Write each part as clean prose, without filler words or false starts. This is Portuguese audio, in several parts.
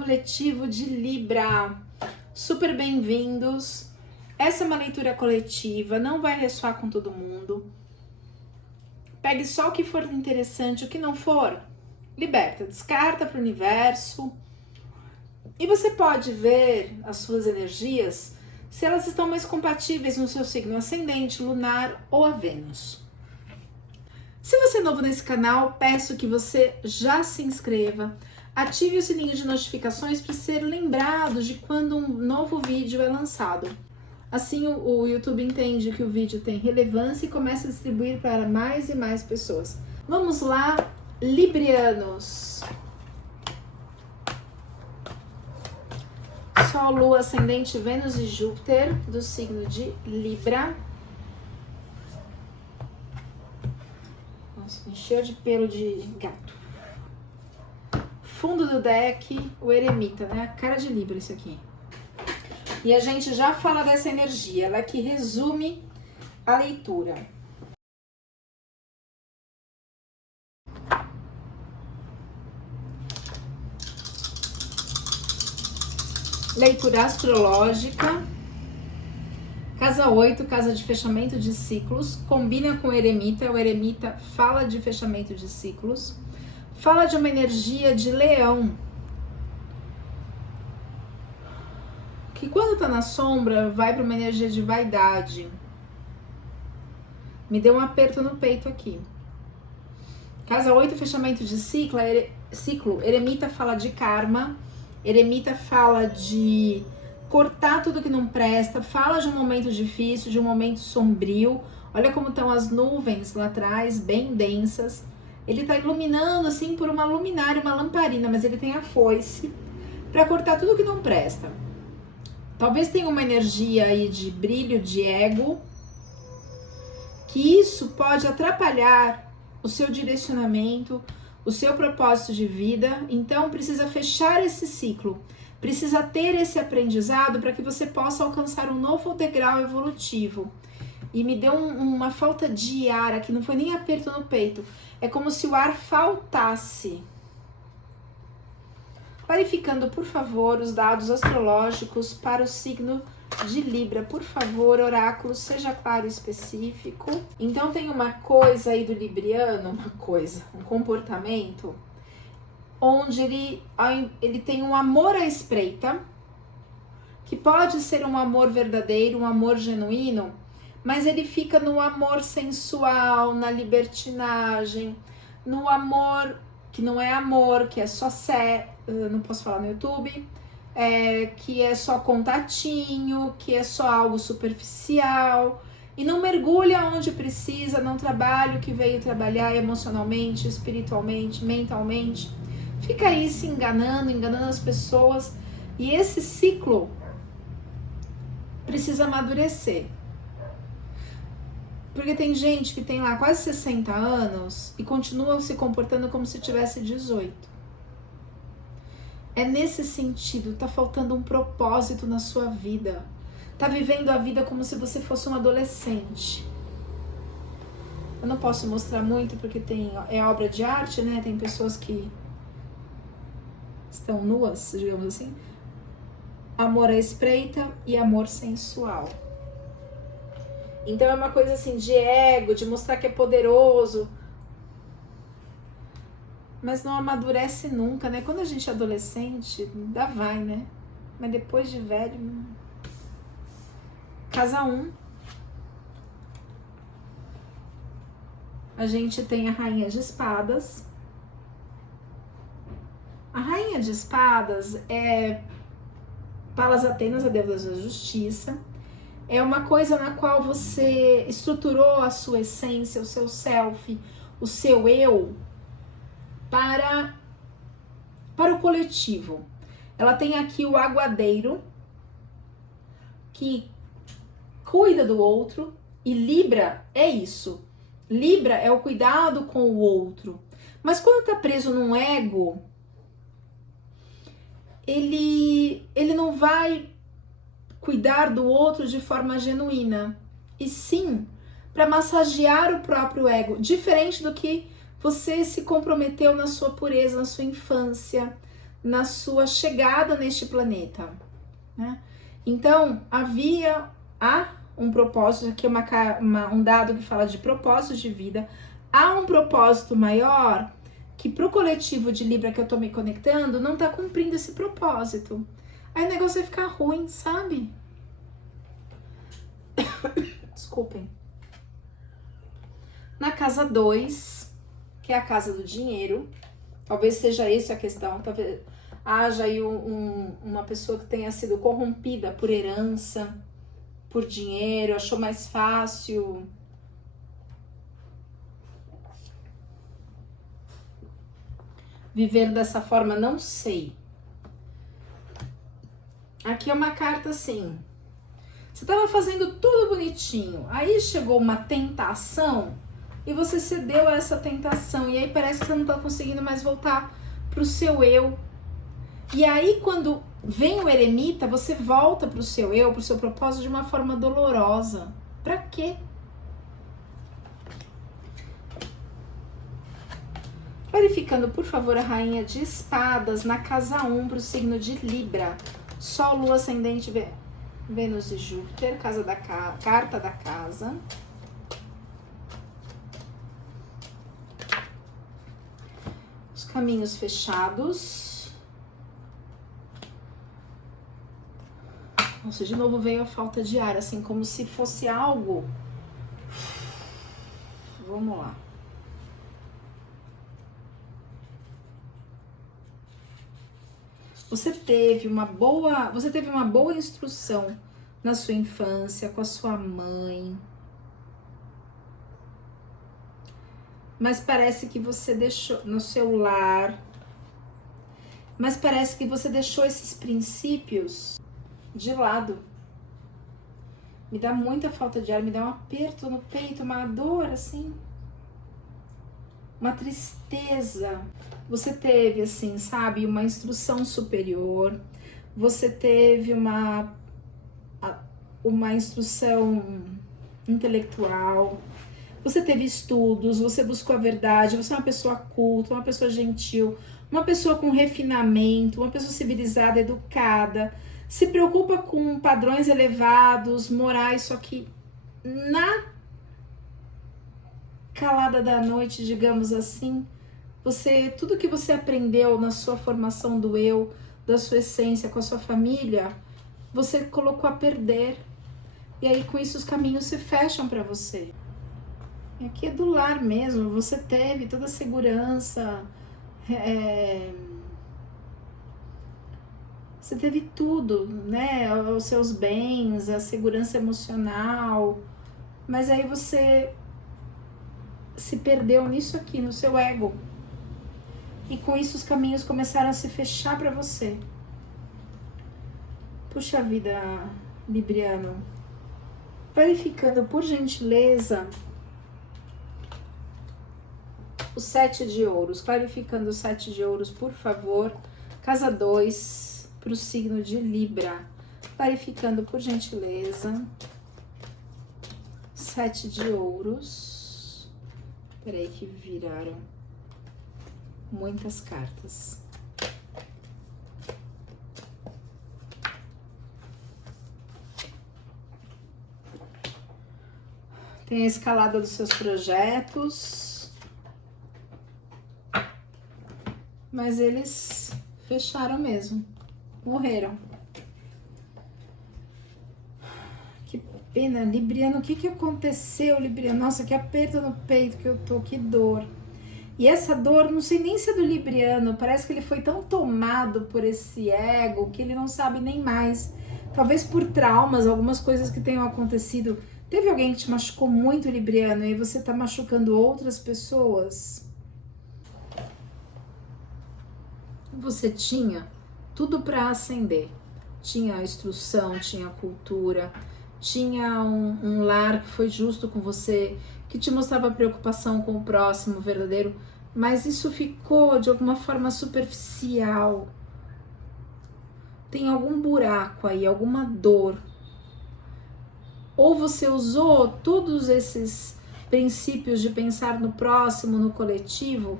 Coletivo de Libra, super bem-vindos. Essa é uma leitura coletiva, não vai ressoar com todo mundo. Pegue só o que for interessante, o que não for, liberta, descarta para o universo. E você pode ver as suas energias, se elas estão mais compatíveis no seu signo ascendente, lunar ou a Vênus. Se você é novo nesse canal, peço que você já se inscreva. Ative o sininho de notificações para ser lembrado de quando um novo vídeo é lançado. Assim o YouTube entende que o vídeo tem relevância e começa a distribuir para mais e mais pessoas. Vamos lá, Librianos. Sol, Lua, Ascendente, Vênus e Júpiter do signo de Libra. Nossa, encheu de pelo de gato. Fundo do deck, o eremita, né? A cara de Libra isso aqui. E a gente já fala dessa energia, ela que resume a leitura. Leitura astrológica. Casa 8, casa de fechamento de ciclos. Combina com o eremita fala de fechamento de ciclos. Fala de uma energia de leão, que quando tá na sombra, vai para uma energia de vaidade. Me deu um aperto no peito aqui. Casa 8, fechamento de ciclo, eremita fala de karma, eremita fala de cortar tudo que não presta, fala de um momento difícil, de um momento sombrio. Olha como estão as nuvens lá atrás, bem densas. Ele tá iluminando assim por uma luminária, uma lamparina, mas ele tem a foice para cortar tudo que não presta. Talvez tenha uma energia aí de brilho, de ego, que isso pode atrapalhar o seu direcionamento, o seu propósito de vida. Então precisa fechar esse ciclo, precisa ter esse aprendizado para que você possa alcançar um novo degrau evolutivo. E me deu uma falta de ar aqui, não foi nem aperto no peito. É como se o ar faltasse. Clarificando, por favor, os dados astrológicos para o signo de Libra. Por favor, oráculo, seja claro e específico. Então tem uma coisa aí do libriano, um comportamento, onde ele tem um amor à espreita, que pode ser um amor verdadeiro, um amor genuíno, mas ele fica no amor sensual, na libertinagem, no amor que não é amor, que é só não posso falar no YouTube, que é só contatinho, que é só algo superficial, e não mergulha onde precisa, não trabalha o que veio trabalhar emocionalmente, espiritualmente, mentalmente. Fica aí se enganando as pessoas, e esse ciclo precisa amadurecer. Porque tem gente que tem lá quase 60 anos e continua se comportando como se tivesse 18. É nesse sentido, tá faltando um propósito na sua vida. Tá vivendo a vida como se você fosse um adolescente. Eu não posso mostrar muito porque é obra de arte, né? Tem pessoas que estão nuas, digamos assim. Amor à espreita e amor sensual. Então é uma coisa assim de ego, de mostrar que é poderoso, mas não amadurece nunca, né? Quando a gente é adolescente, ainda vai, né? Mas depois de velho... Casa 1. A gente tem a Rainha de Espadas. A Rainha de Espadas é Palas Atenas, a deusa da justiça. É uma coisa na qual você estruturou a sua essência, o seu self, o seu eu para o coletivo. Ela tem aqui o aguadeiro, que cuida do outro, e Libra é isso. Libra é o cuidado com o outro. Mas quando tá preso num ego, ele não vai cuidar do outro de forma genuína, e sim para massagear o próprio ego, diferente do que você se comprometeu na sua pureza, na sua infância, na sua chegada neste planeta, né? Então, há um propósito, aqui um dado que fala de propósitos de vida, há um propósito maior que pro coletivo de Libra que eu tô me conectando não tá cumprindo esse propósito. Aí o negócio vai ficar ruim, sabe? Desculpem. Na casa 2, que é a casa do dinheiro, talvez seja essa a questão, talvez haja aí uma pessoa que tenha sido corrompida por herança, por dinheiro, achou mais fácil viver dessa forma, não sei. Aqui é uma carta assim, você estava fazendo tudo bonitinho, aí chegou uma tentação e você cedeu a essa tentação, e aí parece que você não está conseguindo mais voltar pro seu eu. E aí quando vem o eremita, você volta pro seu eu, pro seu propósito de uma forma dolorosa. Pra quê? Clarificando, por favor, a rainha de espadas na casa 1 pro signo de Libra. Sol, Lua, Ascendente, Vênus e Júpiter, carta da casa. Os caminhos fechados. Nossa, de novo veio a falta de ar, assim, como se fosse algo. Vamos lá. Você teve uma boa instrução na sua infância, com a sua mãe. Mas parece que você deixou no seu lar. Mas parece que você deixou esses princípios de lado. Me dá muita falta de ar, me dá um aperto no peito, uma dor assim. Uma tristeza. Você teve, assim, sabe, uma instrução superior, você teve uma instrução intelectual, você teve estudos, você buscou a verdade, você é uma pessoa culta, uma pessoa gentil, uma pessoa com refinamento, uma pessoa civilizada, educada, se preocupa com padrões elevados, morais, só que na calada da noite, digamos assim, tudo que você aprendeu na sua formação do eu, da sua essência, com a sua família, você colocou a perder. E aí com isso os caminhos se fecham para você. E aqui é do lar mesmo, você teve toda a segurança, você teve tudo, né? Os seus bens, a segurança emocional, mas aí você se perdeu nisso aqui, no seu ego. E com isso os caminhos começaram a se fechar para você. Puxa vida, Libriano. Verificando, por gentileza, o 7 de ouros. Clarificando o 7 de ouros, por favor. Casa 2, para o signo de Libra. Clarificando, por gentileza. 7 de ouros. Peraí que viraram muitas cartas. Tem a escalada dos seus projetos, mas eles fecharam mesmo, morreram. Que pena, Libriano, o que aconteceu, Libriano? Nossa, que aperto no peito que eu tô, que dor. E essa dor, não sei nem se é do Libriano, parece que ele foi tão tomado por esse ego que ele não sabe nem mais. Talvez por traumas, algumas coisas que tenham acontecido. Teve alguém que te machucou muito, Libriano, e você tá machucando outras pessoas? Você tinha tudo para ascender. Tinha a instrução, tinha a cultura, tinha um lar que foi justo com você, que te mostrava preocupação com o próximo verdadeiro, mas isso ficou de alguma forma superficial. Tem algum buraco aí, alguma dor. Ou você usou todos esses princípios de pensar no próximo, no coletivo,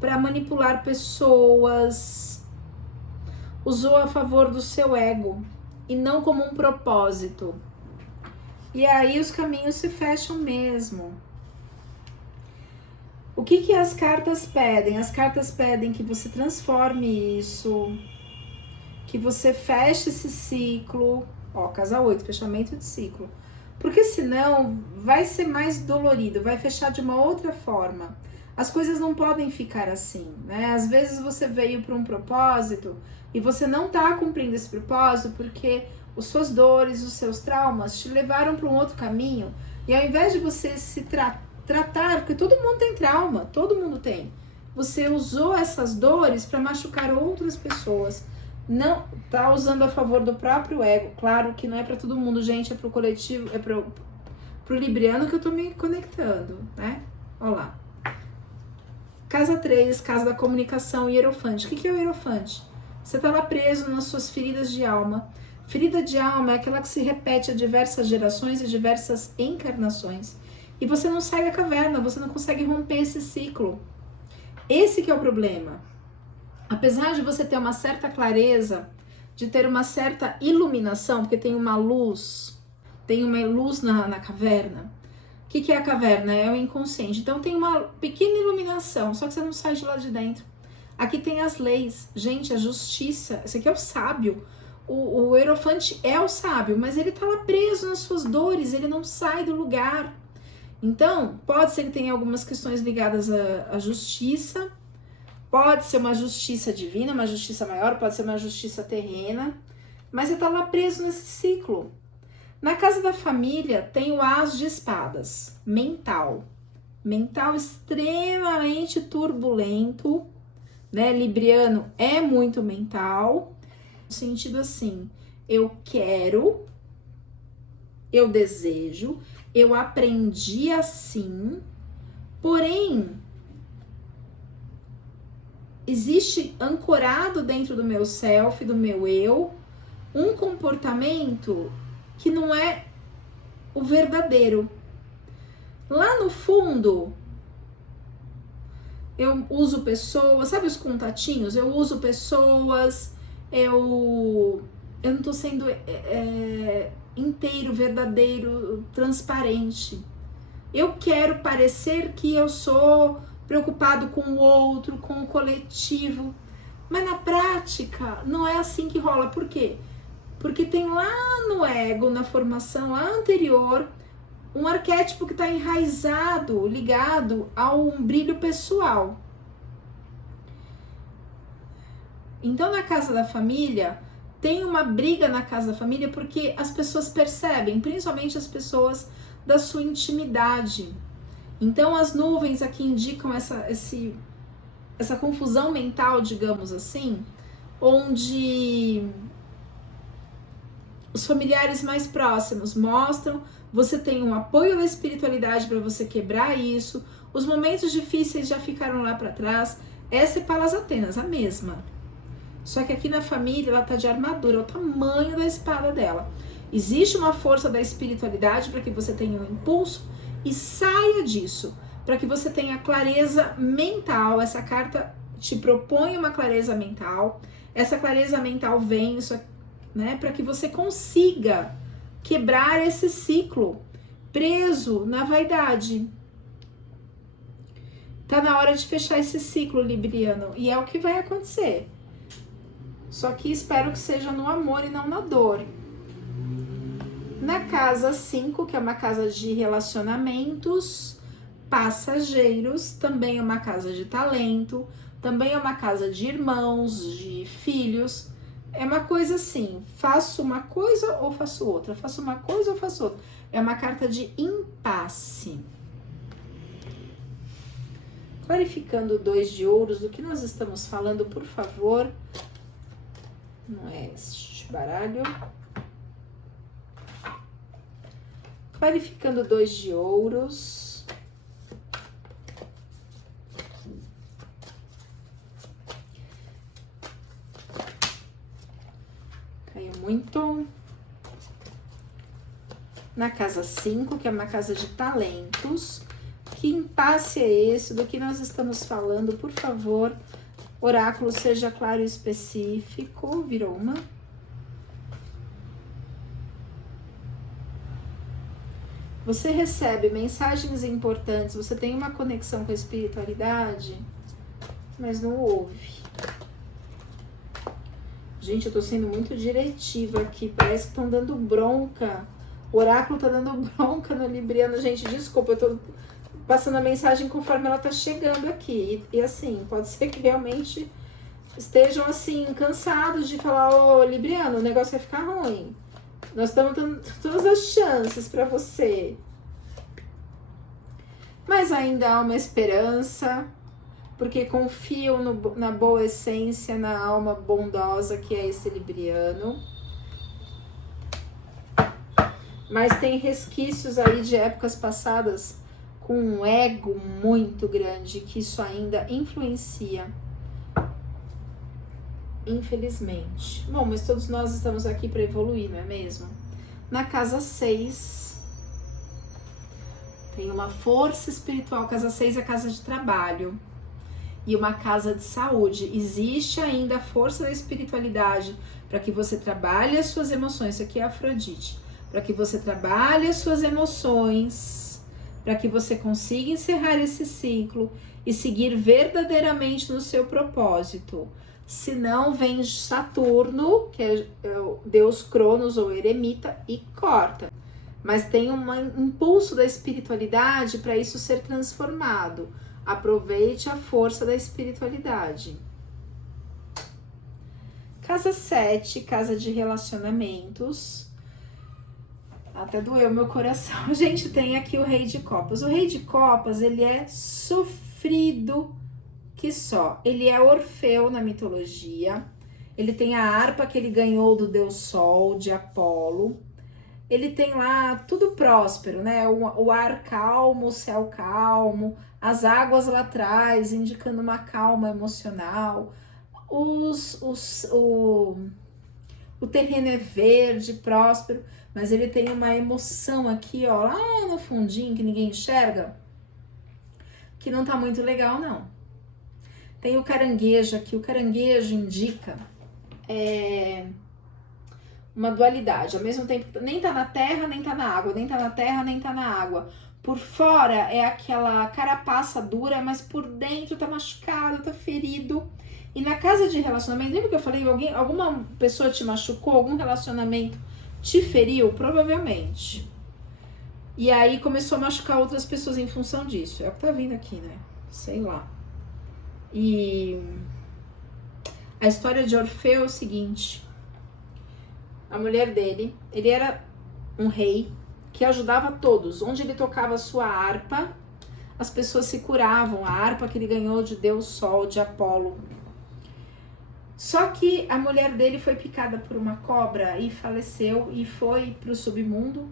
para manipular pessoas, usou a favor do seu ego e não como um propósito. E aí os caminhos se fecham mesmo. O que as cartas pedem? As cartas pedem que você transforme isso, que você feche esse ciclo. Ó, casa 8, fechamento de ciclo. Porque senão vai ser mais dolorido, vai fechar de uma outra forma. As coisas não podem ficar assim, né? Às vezes você veio para um propósito e você não está cumprindo esse propósito porque as suas dores, os seus traumas te levaram para um outro caminho. E ao invés de você se tratar, porque todo mundo tem trauma, todo mundo tem. Você usou essas dores para machucar outras pessoas. Não tá usando a favor do próprio ego. Claro que não é para todo mundo, gente, é pro coletivo, é pro libriano que eu tô me conectando, né? Olha lá. Casa 3, casa da comunicação, hierofante. O que é o hierofante? Você tá lá preso nas suas feridas de alma. Ferida de alma é aquela que se repete a diversas gerações e diversas encarnações. E você não sai da caverna, você não consegue romper esse ciclo. Esse que é o problema. Apesar de você ter uma certa clareza, de ter uma certa iluminação, porque tem uma luz na caverna. O que é a caverna? É o inconsciente. Então tem uma pequena iluminação, só que você não sai de lá de dentro. Aqui tem as leis. Gente, a justiça. Esse aqui é o sábio. O hierofante é o sábio, mas ele tá lá preso nas suas dores, ele não sai do lugar. Então, pode ser que tenha algumas questões ligadas à justiça, pode ser uma justiça divina, uma justiça maior, pode ser uma justiça terrena, mas você tá lá preso nesse ciclo. Na casa da família tem o As de Espadas, mental. Mental extremamente turbulento, né? Libriano é muito mental, no sentido assim, eu quero, eu desejo, eu aprendi assim, porém, existe ancorado dentro do meu self, do meu eu, um comportamento que não é o verdadeiro. Lá no fundo, eu uso pessoas, sabe os contatinhos? Eu uso pessoas, eu não tô sendo inteiro, verdadeiro, transparente. Eu quero parecer que eu sou preocupado com o outro, com o coletivo, mas na prática não é assim que rola. Por quê? Porque tem lá no ego, na formação lá anterior, um arquétipo que está enraizado, ligado ao brilho pessoal. Então, na casa da família, tem uma briga na casa da família porque as pessoas percebem, principalmente as pessoas da sua intimidade. Então, as nuvens aqui indicam essa confusão mental, digamos assim, onde os familiares mais próximos mostram, você tem um apoio da espiritualidade para você quebrar isso, os momentos difíceis já ficaram lá para trás. Essa é Palas Atenas, a mesma. Só que aqui na família ela tá de armadura, o tamanho da espada dela. Existe uma força da espiritualidade para que você tenha um impulso e saia disso, para que você tenha clareza mental. Essa carta te propõe uma clareza mental. Essa clareza mental vem, isso, né, para que você consiga quebrar esse ciclo preso na vaidade. Tá na hora de fechar esse ciclo, libriano, e é o que vai acontecer. Só que espero que seja no amor e não na dor. Na casa 5, que é uma casa de relacionamentos passageiros, também é uma casa de talento, também é uma casa de irmãos, de filhos. É uma coisa assim, faço uma coisa ou faço outra, faço uma coisa ou faço outra. É uma carta de impasse. Clarificando o 2 de ouros, do que nós estamos falando, por favor. Não é este baralho. Clarificando 2 de ouros. Caiu muito. Na casa 5, que é uma casa de talentos. Que impasse é esse? Do que nós estamos falando, por favor? Oráculo, seja claro e específico. Virou uma. Você recebe mensagens importantes, você tem uma conexão com a espiritualidade, mas não ouve. Gente, eu tô sendo muito diretiva aqui, parece que estão dando bronca. O oráculo tá dando bronca no Libriano. Gente, desculpa, eu tô passando a mensagem conforme ela tá chegando aqui. E assim, pode ser que realmente estejam assim, cansados de falar, ô Libriano, o negócio vai ficar ruim. Nós estamos dando todas as chances para você. Mas ainda há uma esperança, porque confiam na boa essência, na alma bondosa que é esse Libriano. Mas tem resquícios aí de épocas passadas com um ego muito grande, que isso ainda influencia. Infelizmente. Bom, mas todos nós estamos aqui para evoluir, não é mesmo? Na casa 6, tem uma força espiritual. Casa 6 é a casa de trabalho e uma casa de saúde. Existe ainda a força da espiritualidade para que você trabalhe as suas emoções. Isso aqui é Afrodite. Para que você trabalhe as suas emoções, para que você consiga encerrar esse ciclo e seguir verdadeiramente no seu propósito. Se não, vem Saturno, que é o deus Cronos ou eremita, e corta. Mas tem um impulso da espiritualidade para isso ser transformado. Aproveite a força da espiritualidade. Casa 7, casa de relacionamentos. Até doeu meu coração. Gente, tem aqui o Rei de Copas. O Rei de Copas, ele é sofrido que só. Ele é Orfeu na mitologia. Ele tem a harpa que ele ganhou do deus Sol, de Apolo. Ele tem lá tudo próspero, né? O ar calmo, o céu calmo, as águas lá atrás, indicando uma calma emocional. O terreno é verde, próspero, mas ele tem uma emoção aqui, ó, lá no fundinho, que ninguém enxerga, que não tá muito legal, não. Tem o caranguejo aqui. O caranguejo indica uma dualidade. Ao mesmo tempo, nem tá na terra, nem tá na água. Nem tá na terra, nem tá na água. Por fora é aquela carapaça dura, mas por dentro tá machucado, tá ferido. E na casa de relacionamento, lembra que eu falei, alguma pessoa te machucou, algum relacionamento te feriu? Provavelmente. E aí começou a machucar outras pessoas em função disso. É o que tá vindo aqui, né? Sei lá. E a história de Orfeu é o seguinte: a mulher dele, ele era um rei que ajudava todos. Onde ele tocava a sua harpa, as pessoas se curavam. A harpa que ele ganhou de Deus Sol, de Apolo. Só que a mulher dele foi picada por uma cobra e faleceu e foi para o submundo.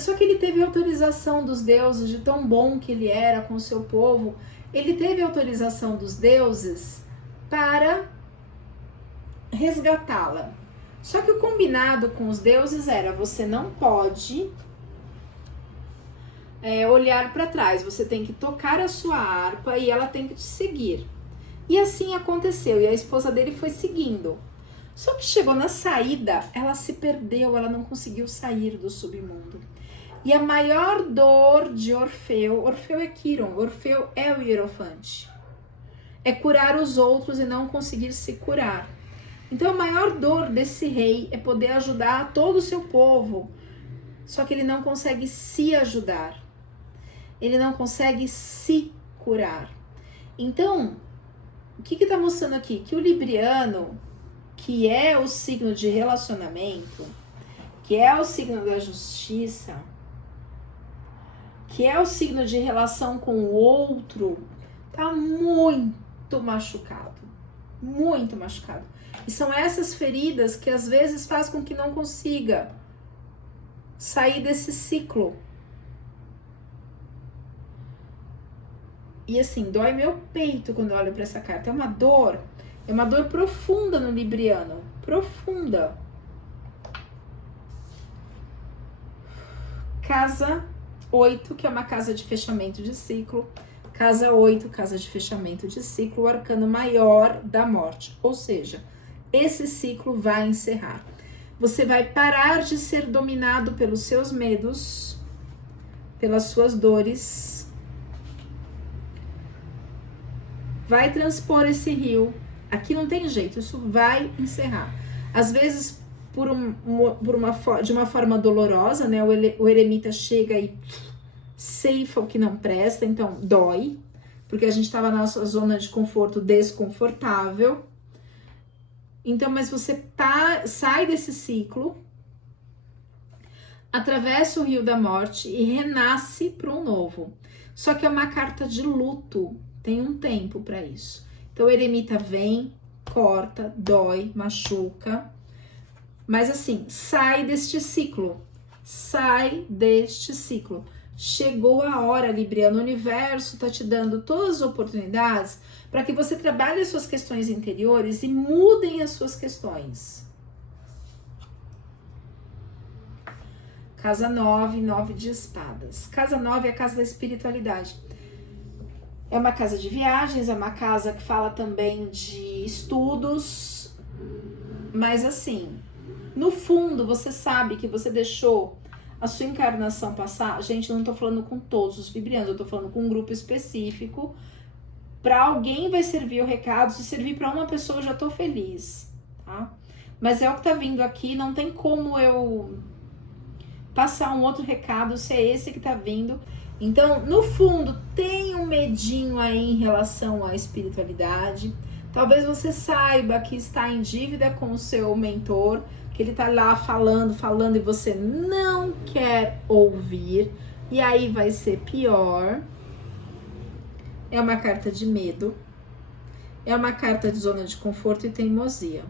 Só que ele teve autorização dos deuses, de tão bom que ele era com o seu povo. Ele teve autorização dos deuses para resgatá-la. Só que o combinado com os deuses era: você não pode olhar para trás, você tem que tocar a sua harpa e ela tem que te seguir. E assim aconteceu, e a esposa dele foi seguindo. Só que chegou na saída, ela se perdeu, ela não conseguiu sair do submundo. E a maior dor de Orfeu é Quiron, Orfeu é o hierofante. É curar os outros e não conseguir se curar. Então a maior dor desse rei é poder ajudar todo o seu povo. Só que ele não consegue se ajudar. Ele não consegue se curar. Então, o que está mostrando aqui? Que o Libriano, que é o signo de relacionamento, que é o signo da justiça, que é o signo de relação com o outro, tá muito machucado. Muito machucado. E são essas feridas que às vezes faz com que não consiga sair desse ciclo. E assim, dói meu peito quando eu olho para essa carta. É uma dor profunda no Libriano. Profunda. Casa 8, que é uma casa de fechamento de ciclo. Casa 8, casa de fechamento de ciclo, o arcano maior da morte. Ou seja, esse ciclo vai encerrar. Você vai parar de ser dominado pelos seus medos, pelas suas dores. Vai transpor esse rio. Aqui não tem jeito, isso vai encerrar. Às vezes, de uma forma dolorosa, né? O eremita chega e ceifa o que não presta, então dói, porque a gente estava na nossa zona de conforto desconfortável. Então, mas você sai desse ciclo, atravessa o rio da morte e renasce para um novo. Só que é uma carta de luto, tem um tempo para isso. Então, o eremita vem, corta, dói, machuca, mas assim, sai deste ciclo. Sai deste ciclo. Chegou a hora, Libriano, o universo está te dando todas as oportunidades para que você trabalhe as suas questões interiores e mudem as suas questões. Casa 9, 9 de espadas. Casa 9 é a casa da espiritualidade. É uma casa de viagens, é uma casa que fala também de estudos, mas assim, no fundo você sabe que você deixou a sua encarnação passar. Gente, eu não tô falando com todos os librianos, eu tô falando com um grupo específico. Para alguém vai servir o recado, se servir para uma pessoa eu já tô feliz, tá? Mas é o que tá vindo aqui, não tem como eu passar um outro recado se é esse que tá vindo. Então, no fundo, tem um medinho aí em relação à espiritualidade. Talvez você saiba que está em dívida com o seu mentor, que ele tá lá falando e você não quer ouvir, e aí vai ser pior. É uma carta de medo, é uma carta de zona de conforto e teimosia.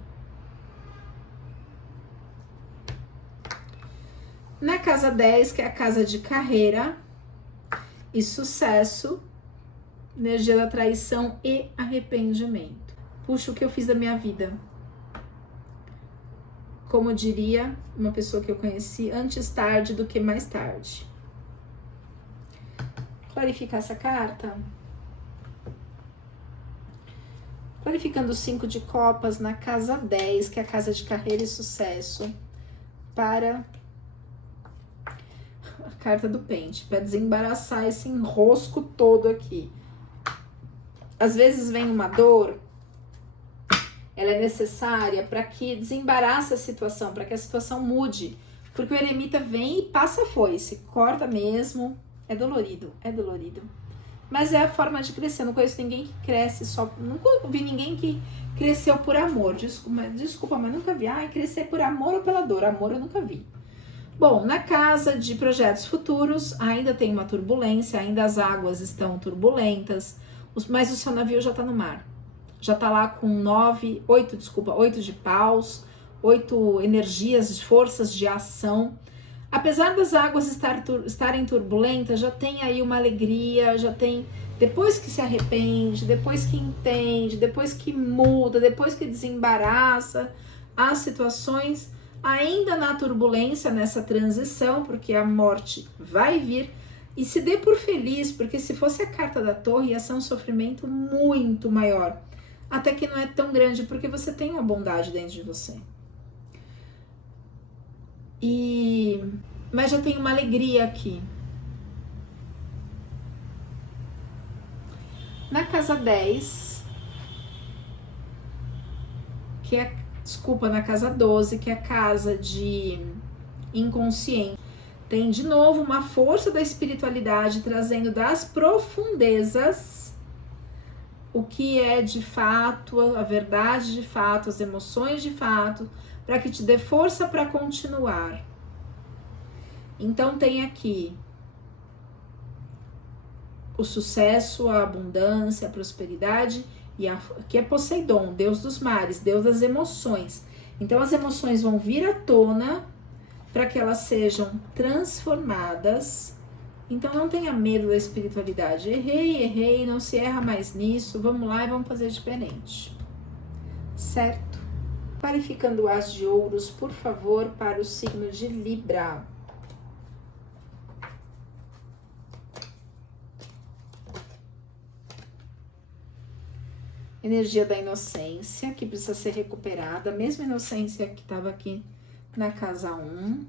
Na casa 10, que é a casa de carreira e sucesso, energia da traição e arrependimento. Puxa, o que eu fiz da minha vida? Como diria uma pessoa que eu conheci, antes tarde do que mais tarde. Clarificar essa carta. Clarificando o 5 de copas na casa 10, que é a casa de carreira e sucesso, para a carta do pente, para desembaraçar esse enrosco todo aqui. Às vezes vem uma dor, ela é necessária para que desembarace a situação, para que a situação mude, porque o eremita vem e passa a foice, corta mesmo, é dolorido, mas é a forma de crescer. Não conheço ninguém que cresce só, nunca vi ninguém que cresceu por amor, desculpa, mas nunca vi, crescer por amor ou pela dor, amor eu nunca vi. Bom, na casa de projetos futuros, ainda tem uma turbulência, ainda as águas estão turbulentas, mas o seu navio já está no mar. Já está lá com 8 de paus, 8 energias, de forças de ação. Apesar das águas estarem turbulentas, já tem aí uma alegria, já tem, depois que se arrepende, depois que entende, depois que muda, depois que desembaraça as situações, ainda na turbulência, nessa transição, porque a morte vai vir, e se dê por feliz, porque se fosse a carta da torre, ia ser um sofrimento muito maior. Até que não é tão grande, porque você tem uma bondade dentro de você. Mas já tem uma alegria aqui. Na casa 10, que é, na casa 12, que é a casa de inconsciente, tem de novo uma força da espiritualidade trazendo das profundezas o que é de fato, a verdade de fato, as emoções de fato, para que te dê força para continuar. Então tem aqui o sucesso, a abundância, a prosperidade, que é Poseidon, deus dos mares, deus das emoções. Então as emoções vão vir à tona para que elas sejam transformadas. Então não tenha medo da espiritualidade. Errei, não se erra mais nisso, vamos lá e vamos fazer diferente. Certo? Clarificando o As de Ouros, por favor, para o signo de Libra. Energia da inocência, que precisa ser recuperada. A mesma inocência que estava aqui na casa 1.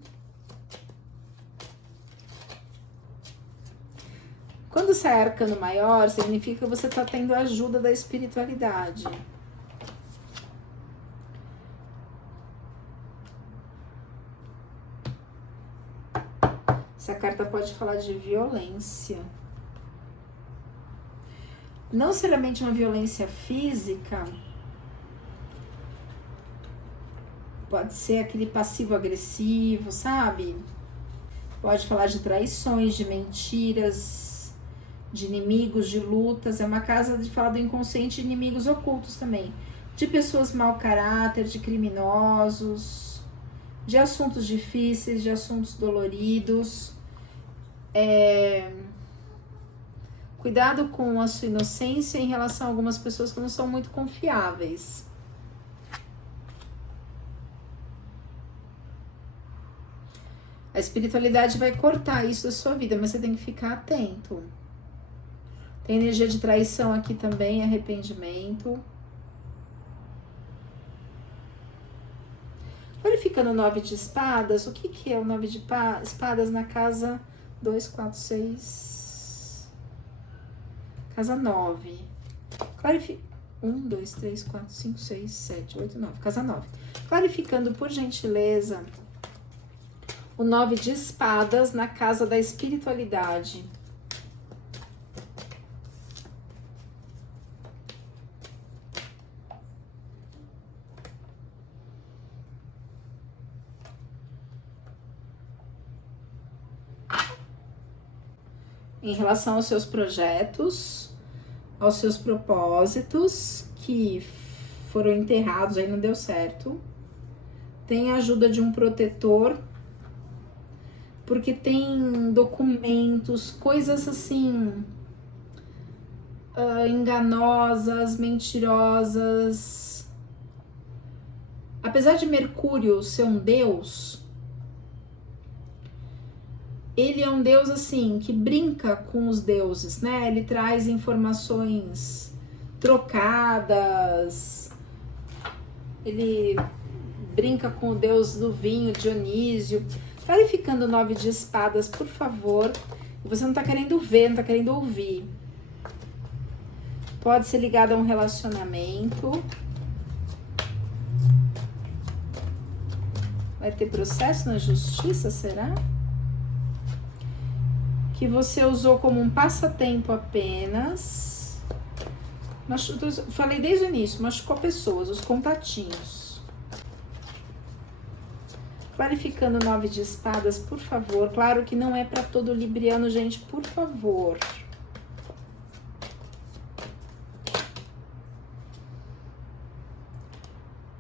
Quando sai arcano maior, significa que você está tendo a ajuda da espiritualidade. Essa carta pode falar de violência. Não necessariamente uma violência física. Pode ser aquele passivo-agressivo, sabe? Pode falar de traições, de mentiras, de inimigos, de lutas. É uma casa de falar do inconsciente, de inimigos ocultos também. De pessoas mau caráter, de criminosos, de assuntos difíceis, de assuntos doloridos. Cuidado com a sua inocência em relação a algumas pessoas que não são muito confiáveis. A espiritualidade vai cortar isso da sua vida, mas você tem que ficar atento. Tem energia de traição aqui também, arrependimento. Verificando o 9 de espadas, o que é o 9 de espadas na casa 2, 4, 6... Casa 9. 1, 2, 3, 4, 5, 6, 7, 8, 9. Casa 9. Clarificando, por gentileza, o 9 de espadas na casa da espiritualidade. Em relação aos seus projetos, aos seus propósitos que foram enterrados, aí não deu certo. Tem a ajuda de um protetor, porque tem documentos, coisas assim, enganosas, mentirosas. Apesar de Mercúrio ser um deus, ele é um deus assim, que brinca com os deuses, né? Ele traz informações trocadas, ele brinca com o deus do vinho, Dionísio. Clarificando o 9 de espadas, por favor. Você não tá querendo ver, não tá querendo ouvir. Pode ser ligado a um relacionamento. Vai ter processo na justiça, será? Que você usou como um passatempo apenas. Falei desde o início, machucou pessoas, os contatinhos. Clarificando o 9 de espadas, por favor. Claro que não é para todo libriano, gente, por favor.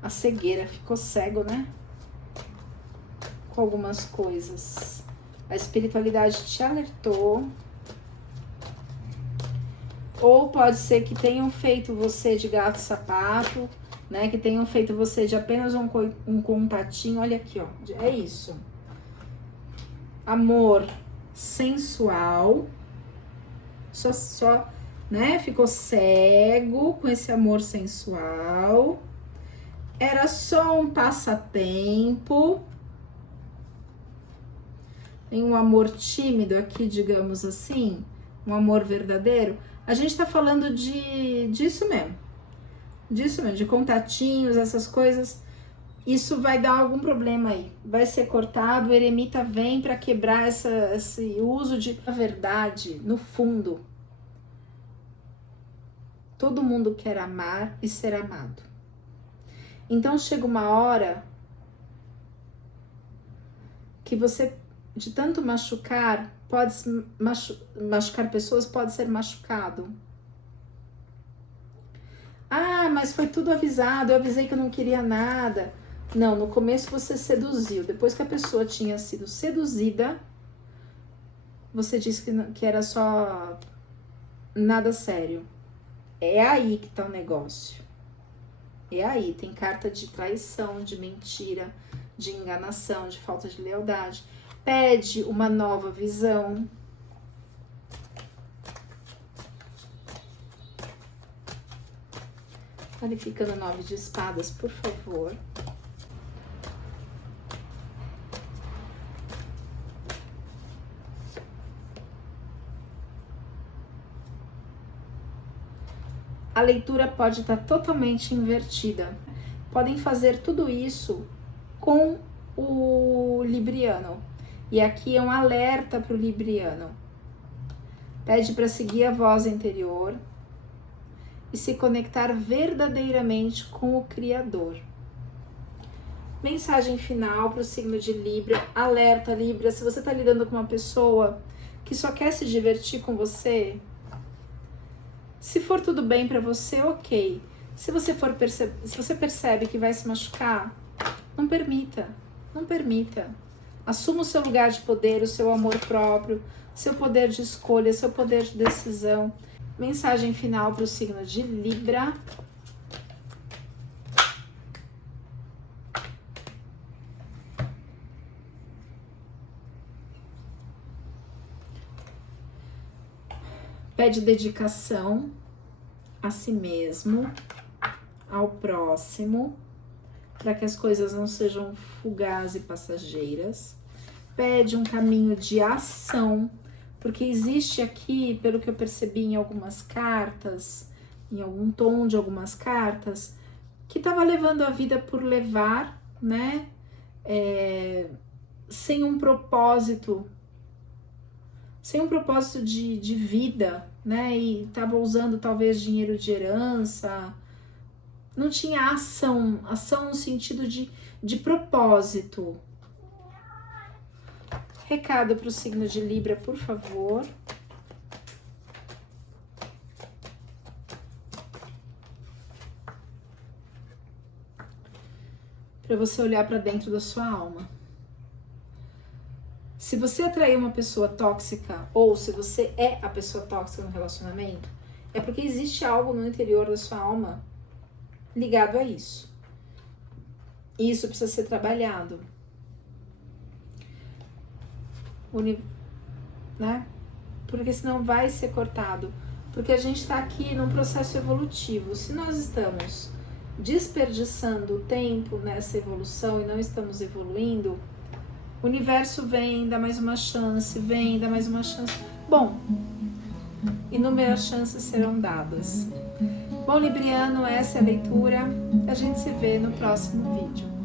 A cegueira, ficou cego, né? Com algumas coisas. A espiritualidade te alertou. Ou pode ser que tenham feito você de gato sapato, né? Que tenham feito você de apenas um contatinho. Olha aqui, ó. É isso. Amor sensual. Só, né? Ficou cego com esse amor sensual. Era só um passatempo. Tem um amor tímido aqui, digamos assim, um amor verdadeiro. A gente tá falando disso mesmo, de contatinhos, essas coisas. Isso vai dar algum problema aí, vai ser cortado. O eremita vem para quebrar esse uso de... Na verdade, no fundo, todo mundo quer amar e ser amado. Então chega uma hora que você... de tanto machucar, pode machucar pessoas, pode ser machucado. Ah, mas foi tudo avisado, eu avisei que eu não queria nada. Não, no começo você seduziu. Depois que a pessoa tinha sido seduzida, você disse que era só nada sério. É aí que tá o negócio. É aí, tem carta de traição, de mentira, de enganação, de falta de lealdade. Pede uma nova visão. Clarificando 9 de espadas, por favor. A leitura pode estar totalmente invertida. Podem fazer tudo isso com o libriano. E aqui é um alerta para o libriano. Pede para seguir a voz interior e se conectar verdadeiramente com o Criador. Mensagem final para o signo de Libra. Alerta, Libra, se você está lidando com uma pessoa que só quer se divertir com você, se for tudo bem para você, ok. Se você percebe que vai se machucar, não permita. Assuma o seu lugar de poder, o seu amor próprio, seu poder de escolha, seu poder de decisão. Mensagem final para o signo de Libra. Pede dedicação a si mesmo, ao próximo, para que as coisas não sejam fugazes e passageiras. Pede um caminho de ação, porque existe aqui, pelo que eu percebi em algumas cartas, em algum tom de algumas cartas, que estava levando a vida por levar, né? Sem um propósito de vida, né? E estava usando talvez dinheiro de herança. Não tinha ação no sentido de propósito. Recado para o signo de Libra, por favor. Para você olhar para dentro da sua alma. Se você atrair uma pessoa tóxica, ou se você é a pessoa tóxica no relacionamento, é porque existe algo no interior da sua alma ligado a isso. E isso precisa ser trabalhado. Né? Porque senão vai ser cortado. Porque a gente está aqui num processo evolutivo. Se nós estamos desperdiçando tempo nessa evolução e não estamos evoluindo, o universo vem, dá mais uma chance, Bom, inúmeras chances serão dadas. Bom, Libriano, essa é a leitura. A gente se vê no próximo vídeo.